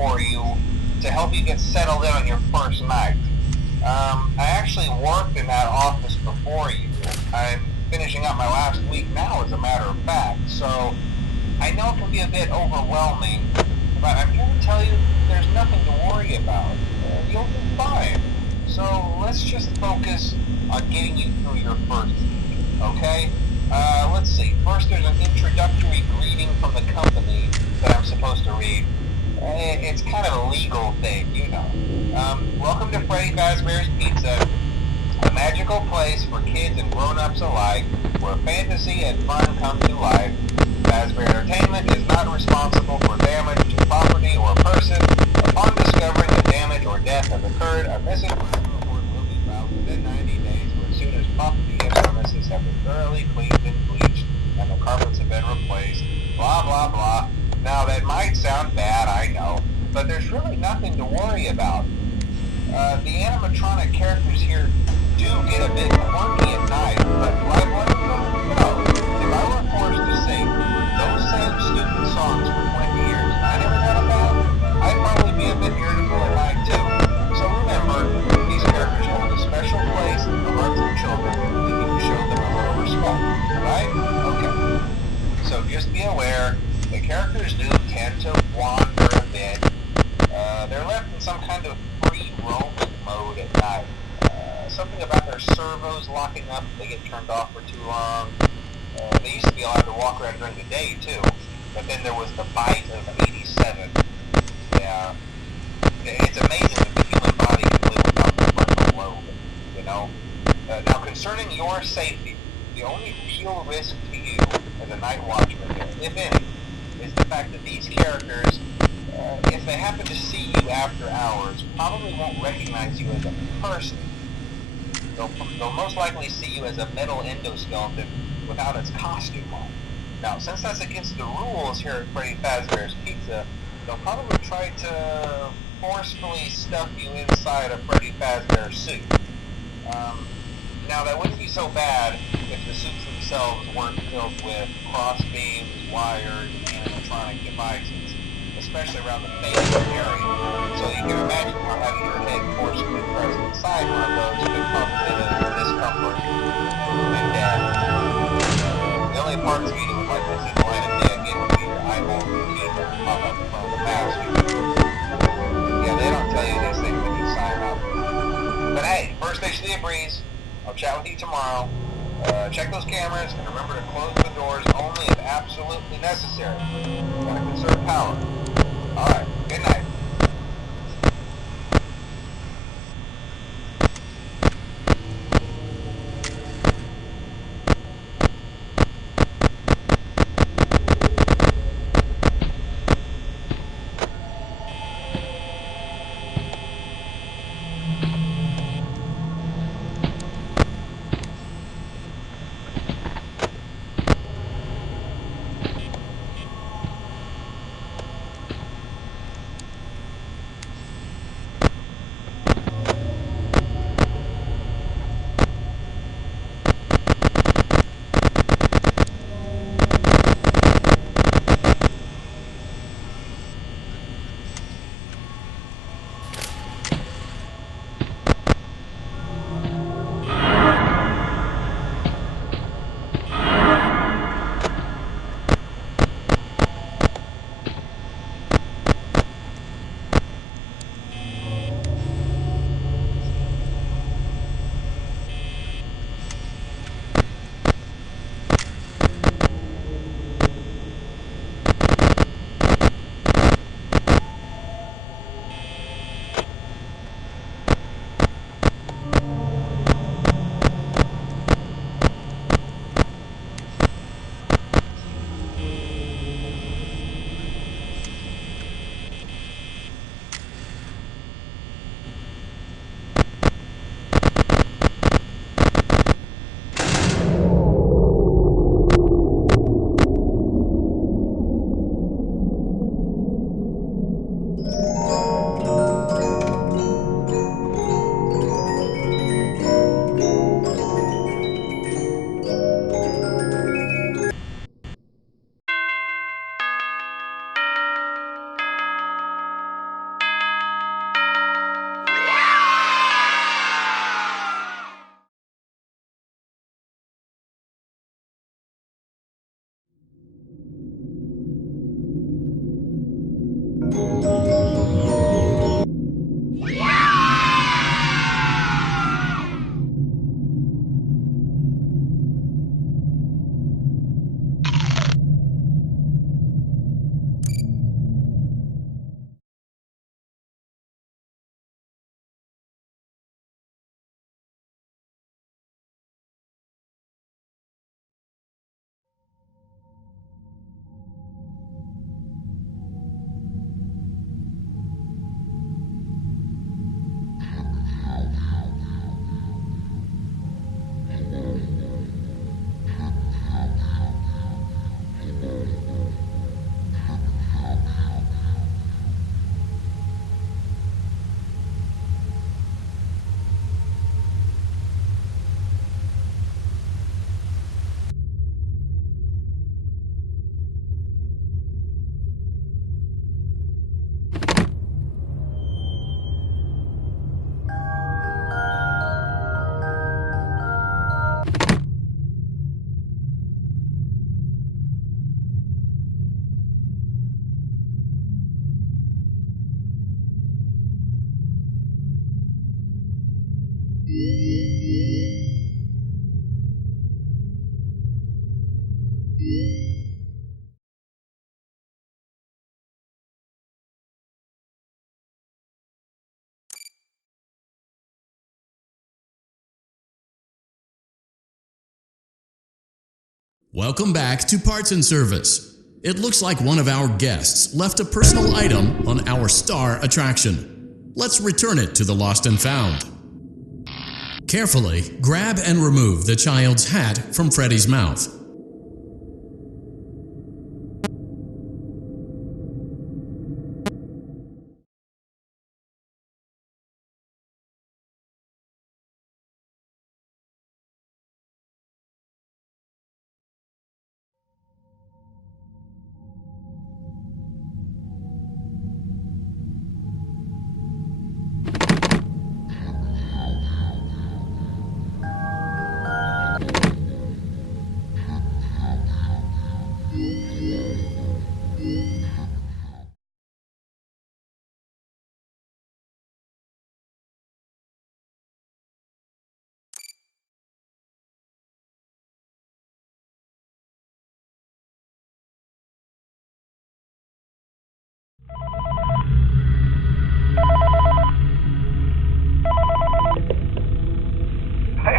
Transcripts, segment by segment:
For you to help you get settled in on your first night. I actually worked in that office before you. I'm finishing up my last week now, as a matter of fact, so I know it can be a bit overwhelming, but I'm here to tell you there's nothing to worry about. You'll be fine. So let's just focus on getting you through your first week, okay? Let's see. First, there's an introductory greeting from the company that I'm supposed to read. It's kind of a legal thing, you know. Welcome to Freddy Fazbear's Pizza, a magical place for kids and grown-ups alike, where fantasy and fun come to life. Fazbear Entertainment is not responsible for damage to property or person. Upon discovering that damage or death has occurred, a missing person report will be filed within 90 days, or as soon as property and premises have been thoroughly cleaned and bleached, and the carpets have been replaced. Blah, blah, blah. Now, that might sound bad, I know, but there's really nothing to worry about. The animatronic characters here do get a bit quirky at night, but like what no. If I were forced to sing those same stupid songs for 20 years and I never got a bath, I'd probably be a bit irritable at night too. So remember, these characters hold a special place in the hearts of children if you show them a little respect, right? Okay. So just be aware, the characters do tend to wander a bit. They're left in some kind of free roaming mode at night. Something about their servos locking up if they get turned off for too long. They used to be allowed to walk around during the day too, but then there was the bite of 87. Yeah. It's amazing that the human body can live without the frontal lobe, you know? Now concerning your safety, the only real risk to you as a night watchman, if any, is the fact that these characters, if they happen to see you after hours, probably won't recognize you as a person. They'll most likely see you as a metal endoskeleton without its costume on. Now, since that's against the rules here at Freddy Fazbear's Pizza, they'll probably try to forcefully stuff you inside a Freddy Fazbear suit. Now, that wouldn't be so bad if the suits themselves weren't filled with cross beams, wires, and animatronic devices, especially around the face area. So you can imagine how having your head forcibly pressed inside one of those could cause a bit of discomfort and death. The only parts of you that would likely see the light of day again would be your eyeballs and teeth that pop up in front of the mask. Yeah, they don't tell you these things when you sign up. But hey, first station of the breeze. I'll chat with you tomorrow. Check those cameras and remember to close the doors only if absolutely necessary. Gotta conserve power. Alright, good night. Welcome back to Parts and Service. It looks like one of our guests left a personal item on our star attraction. Let's return it to the Lost and Found. Carefully grab and remove the child's hat from Freddy's mouth.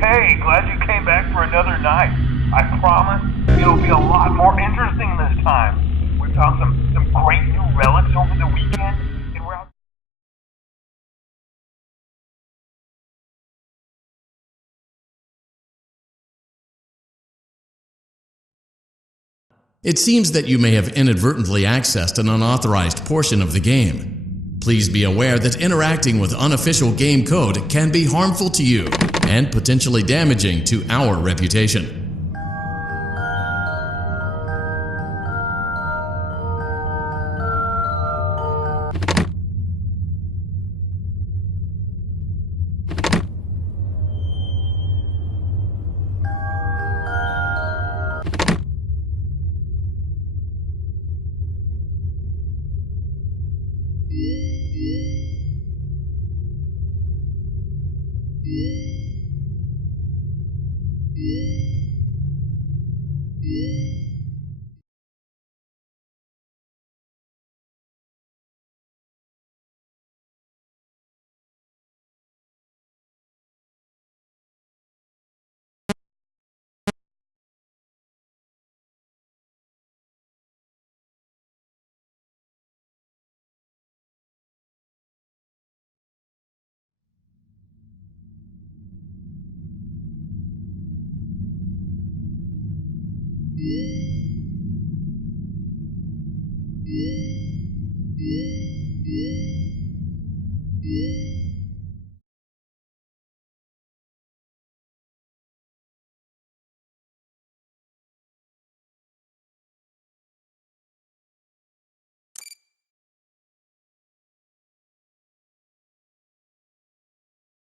Hey, glad you came back for another night. I promise it'll be a lot more interesting this time. We found some great new relics over the weekend, and we're out. It seems that you may have inadvertently accessed an unauthorized portion of the game. Please be aware that interacting with unofficial game code can be harmful to you and potentially damaging to our reputation.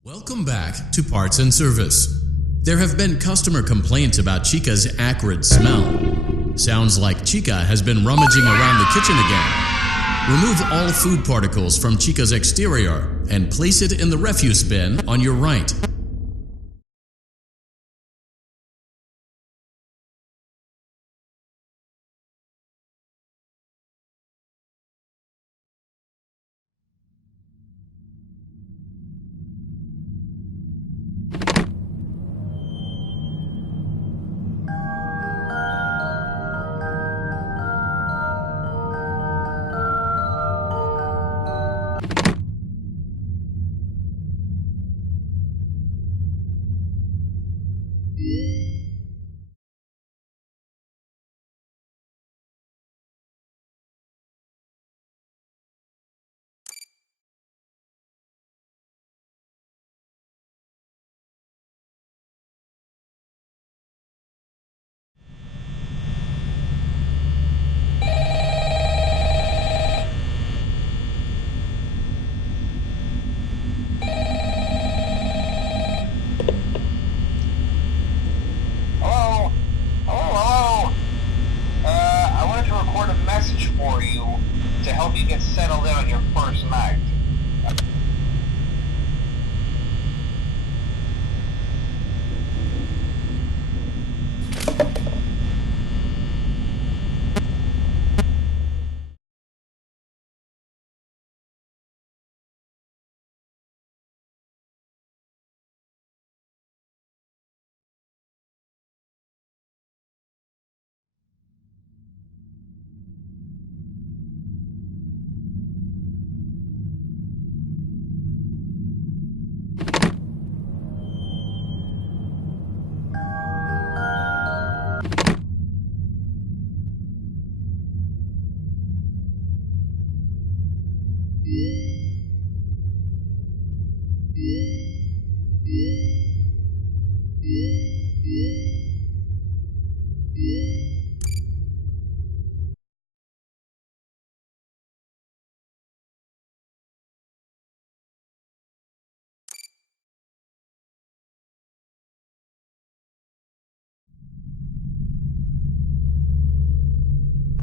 Welcome back to Parts and Service. There have been customer complaints about Chica's acrid smell. Sounds like Chica has been rummaging around the kitchen again. Remove all food particles from Chica's exterior and place it in the refuse bin on your right.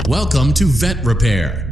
Welcome to Vent Repair.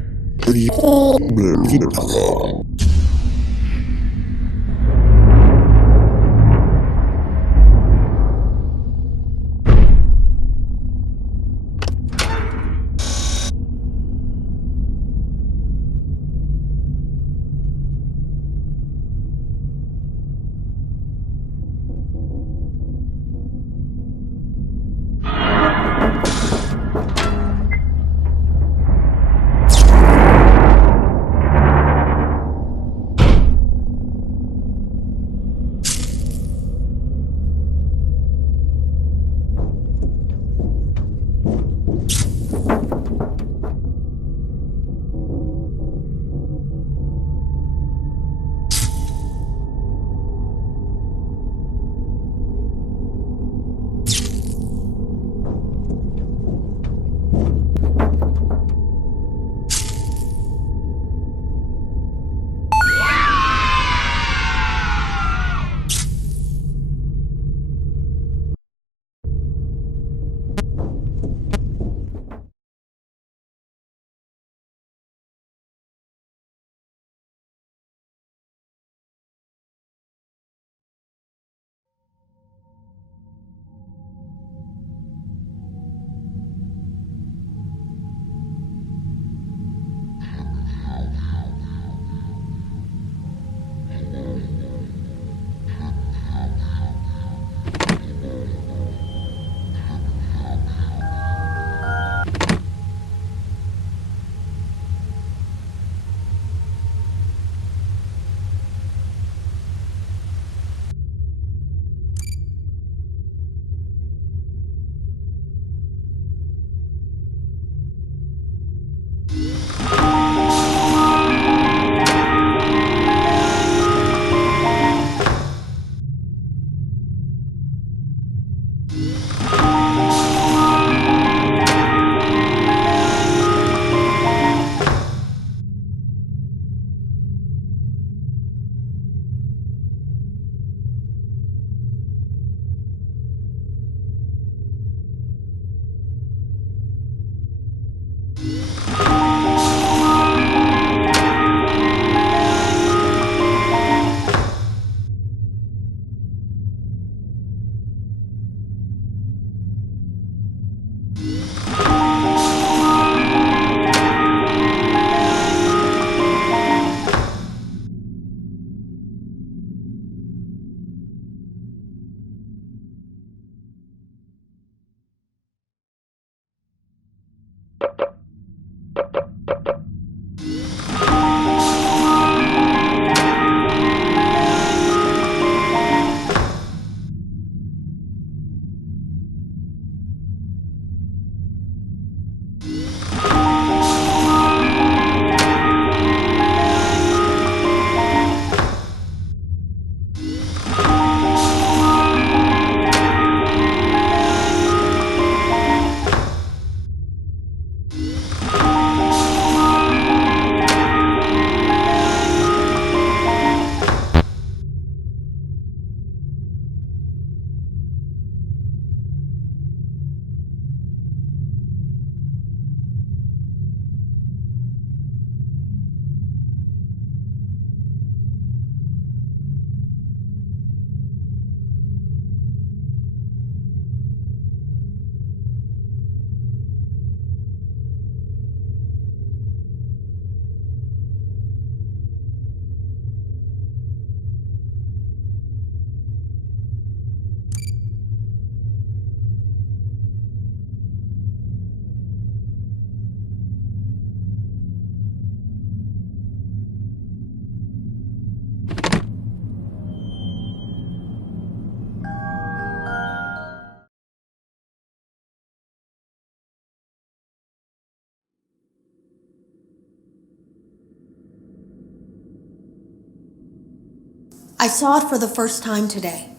I saw it for the first time today.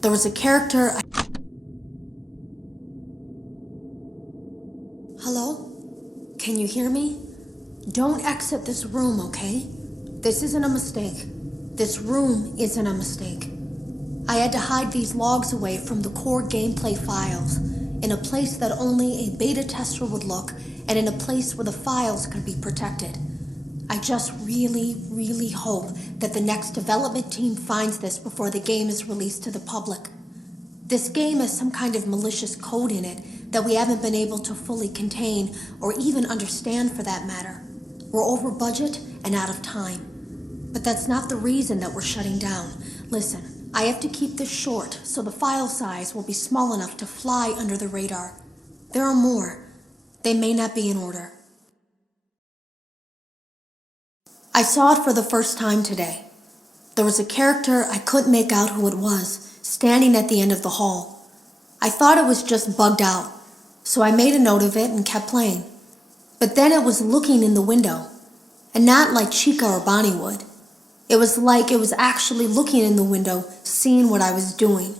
There was a character. Hello? Can you hear me? Don't exit this room, okay? This isn't a mistake. This room isn't a mistake. I had to hide these logs away from the core gameplay files. in a place that only a beta tester would look, and in a place where the files could be protected. I just really hope that the next development team finds this before the game is released to the public. This game has some kind of malicious code in it that we haven't been able to fully contain or even understand for that matter. We're over budget and out of time. But that's not the reason that we're shutting down. Listen, I have to keep this short so the file size will be small enough to fly under the radar. There are more. They may not be in order. I saw it for the first time today. There was a character I couldn't make out who it was, standing at the end of the hall. I thought it was just bugged out, so I made a note of it and kept playing. But then it was looking in the window, and not like Chica or Bonnie would. It was like it was actually looking in the window, seeing what I was doing.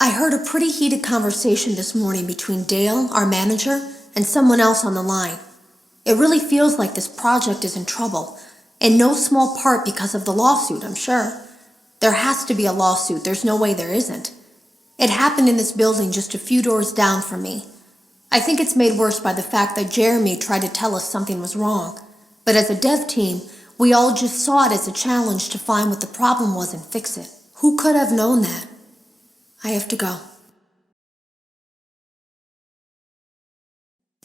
I heard a pretty heated conversation this morning between Dale, our manager, and someone else on the line. It really feels like this project is in trouble, in no small part because of the lawsuit, I'm sure. There has to be a lawsuit, there's no way there isn't. It happened in this building just a few doors down from me. I think it's made worse by the fact that Jeremy tried to tell us something was wrong. But as a dev team, we all just saw it as a challenge to find what the problem was and fix it. Who could have known that? I have to go.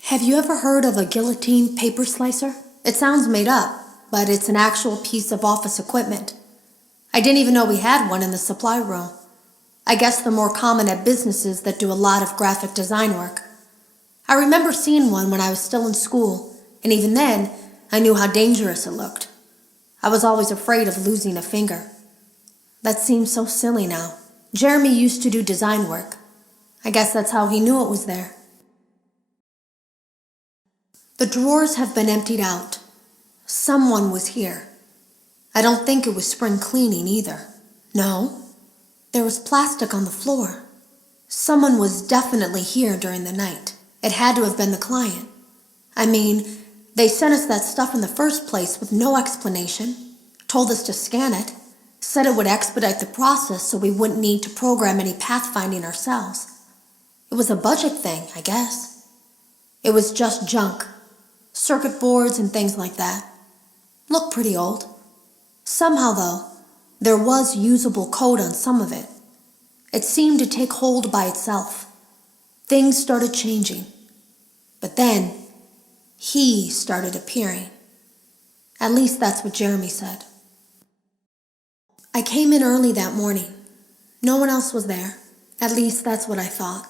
Have you ever heard of a guillotine paper slicer? It sounds made up, but it's an actual piece of office equipment. I didn't even know we had one in the supply room. I guess they're more common at businesses that do a lot of graphic design work. I remember seeing one when I was still in school, and even then, I knew how dangerous it looked. I was always afraid of losing a finger. That seems so silly now. Jeremy used to do design work. I guess that's how he knew it was there. The drawers have been emptied out. Someone was here. I don't think it was spring cleaning either. No, there was plastic on the floor. Someone was definitely here during the night. It had to have been the client. I mean, they sent us that stuff in the first place with no explanation, told us to scan it, said it would expedite the process so we wouldn't need to program any pathfinding ourselves. It was a budget thing, I guess. It was just junk. Circuit boards and things like that. Looked pretty old. Somehow, though, there was usable code on some of it. It seemed to take hold by itself. Things started changing. But then, he started appearing. At least that's what Jeremy said. I came in early that morning. No one else was there. At least that's what I thought.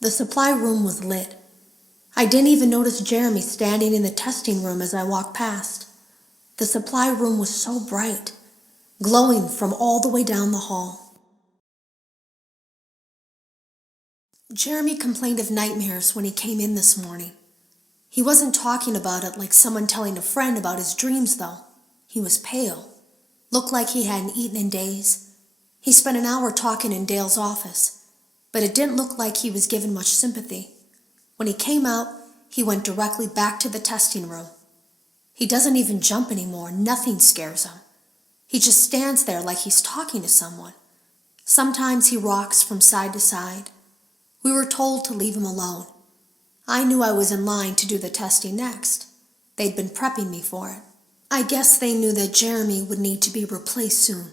The supply room was lit. I didn't even notice Jeremy standing in the testing room as I walked past. The supply room was so bright, glowing from all the way down the hall. Jeremy complained of nightmares when he came in this morning. He wasn't talking about it like someone telling a friend about his dreams, though. He was pale, looked like he hadn't eaten in days. He spent an hour talking in Dale's office, but it didn't look like he was given much sympathy. When he came out, he went directly back to the testing room. He doesn't even jump anymore. Nothing scares him. He just stands there like he's talking to someone. Sometimes he rocks from side to side. We were told to leave him alone. I knew I was in line to do the testing next. They'd been prepping me for it. I guess they knew that Jeremy would need to be replaced soon.